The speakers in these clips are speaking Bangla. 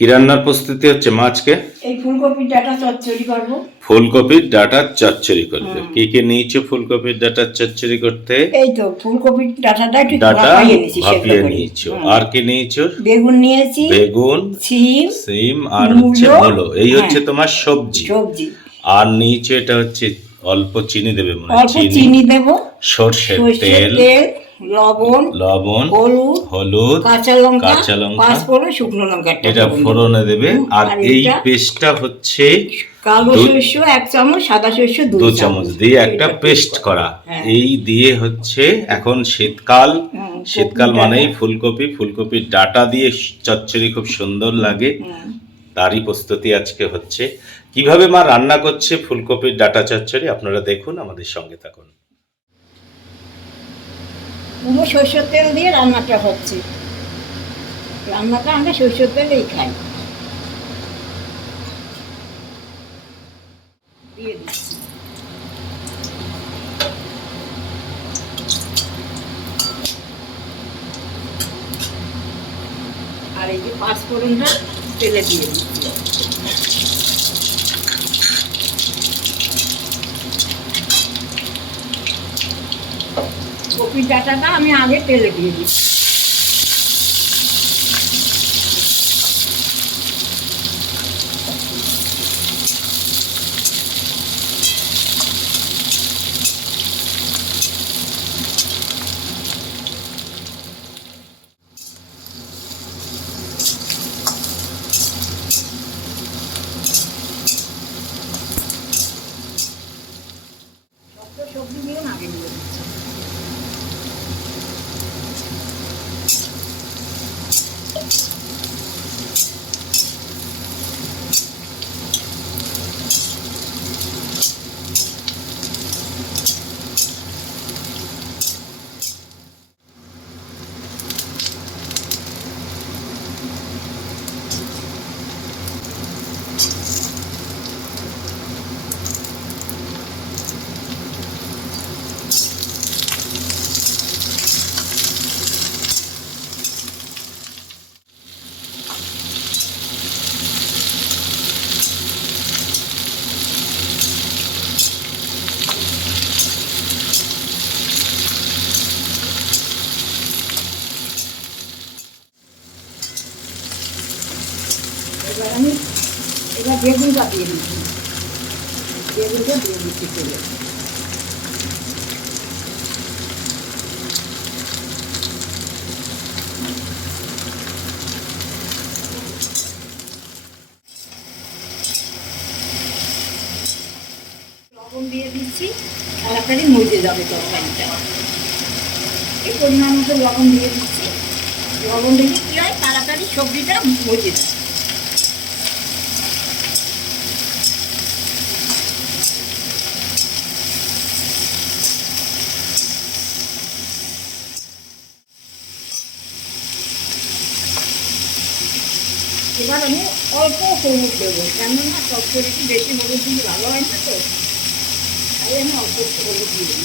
কি রান্নার প্রস্তুতি হচ্ছে মা আজকে এই ফুলকপির ডাটা চচ্চড়ি করব। ফুলকপির ডাটার চচ্চড়ি করবে কি কি নিয়েছো ফুলকপির ডাটা চচ্চড়ি করতে? এই তো ফুলকপির ডাটাটা একটু ডাটা ভাপিয়ে নিয়েছি ভাপিয়ে নিয়েছো। আর কি নিয়েছো? বেগুন নিয়েছি বেগুন সিম সিম আর হচ্ছে মূলো। এই হচ্ছে হ্যাঁ। তোমার সবজি। সবজি। আর নিচে এটা হচ্ছে অল্প চিনি দেবে মানে অল্প চিনি দেবো। সর্ষের তেল। লবণ লবণ হলুদ হলুদ কাঁচা লঙ্কা কাঁচা লঙ্কা। পাঁচফোড়ন শুকনো লঙ্কা এটা ফোড়ন দেবো। আর এই? পেস্টটা হচ্ছে কালো শস্য এক চামচ সাদা শস্য দু চামচ। দিয়ে একটা পেস্ট করা। হ্যাঁ। এই দিয়ে হচ্ছে এখন শীতকাল। শীতকাল মানেই ফুলকপি। ফুলকপির ডাটা দিয়ে চচ্চড়ি খুব সুন্দর লাগে। তারই প্রস্তুতি আজকে হচ্ছে। কীভাবে মা রান্না করছে ফুলকপির ডাটা চচ্চড়ি আপনারা দেখুন আমাদের সঙ্গে থাকুন। পুরো সরষের তেল দিয়ে রান্নাটা হচ্ছে। রান্নাটা আমরা সরষের তেলেই খাই। দিয়ে আর এই যে পাঁচফোড়নটা তেলে দিয়ে দিচ্ছি। কপির ডাটাটা আমি আগে তেলে দিয়ে দিচ্ছি শক্ত সবজিগুলো আগে দিয়ে দিচ্ছি এবার আমি এবার বেগুনটা দিয়ে দিচ্ছি। বেগুনটা দিয়ে দিচ্ছি লবণ দিয়ে দিচ্ছি তাড়াতাড়ি মজে যাবে তরকারিটা। এই পরিমাণ মতো লবণ দিয়ে দিচ্ছি। লবণ দিলে কী হয়? তাড়াতাড়ি সবজিটা মজে যায় এবার আমি অল্প হলুদ দেবো, কেননা চচ্চড়িটি বেশি হলুদ দিলে ভালো হয় না তো। তাই আমি অল্প একটু হলুদ দিয়ে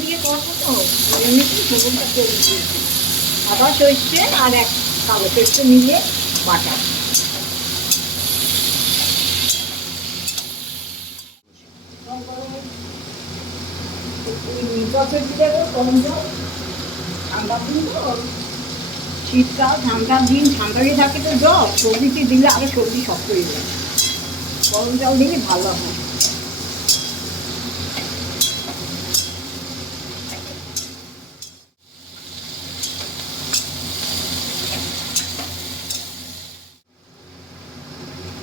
দিয়ে করব সাদা সর্ষে আর এক কালো সর্ষে মিলিয়ে বাটা। তো। শীতকাল ঠান্ডার দিন ঠান্ডারই থাকে তো জল সবজিতে দিলে আরও সবজি শক্ত হয়ে যায়। গরম জল দিলে ভালো হয়।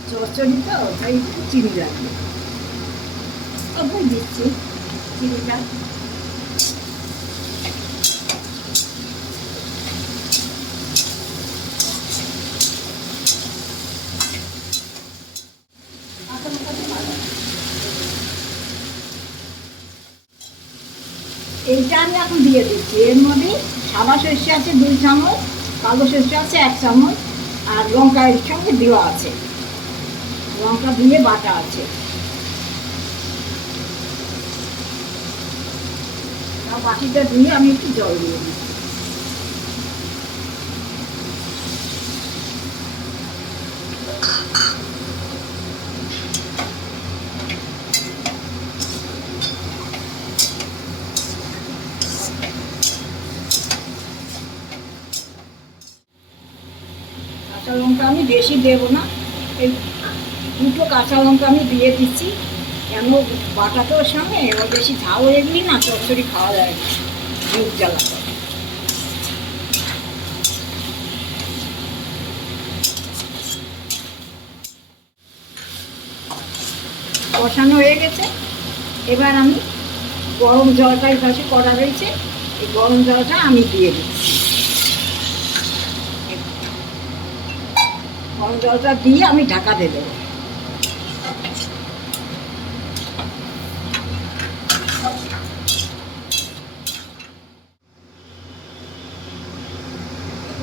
চচ্চড়ি তো চিনি লাগবে দিচ্ছি। চিনিটা এইটা আমি এখন দিয়ে দিচ্ছি। এর মধ্যে সাদা সর্ষে আছে দুই চামচ, কালো সর্ষে আছে এক চামচ, আর লঙ্কা এর সঙ্গে দেওয়া আছে। লঙ্কা দিয়ে বাটা আছে। বাটিটা দিয়ে আমি একটু জল দিয়ে দিই কাঁচা লঙ্কা আমি বেশি দেবো না। এই দুটো কাঁচা লঙ্কা আমি দিয়ে দিচ্ছি। কেন বাটাটার সঙ্গে এবার বেশি ঝাল হয়ে না চচ্চড়ি খাওয়া যায় না। মুখ জ্বালা। কষানো হয়ে গেছে। এবার আমি গরম জলটা এই পাশে করা রয়েছে এই গরম জলটা আমি দিয়ে দিচ্ছি। গরম জলটা দিয়ে আমি ঢাকা দিয়ে দেবো।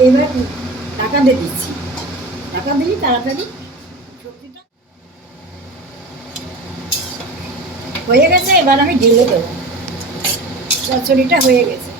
এবার ঢাকা দিয়ে দিচ্ছি। ঢাকা দিই তাড়াতাড়ি হয়ে গেছে, এবার আমি ঢেলে দেবো। চচ্চড়িটা হয়ে গেছে।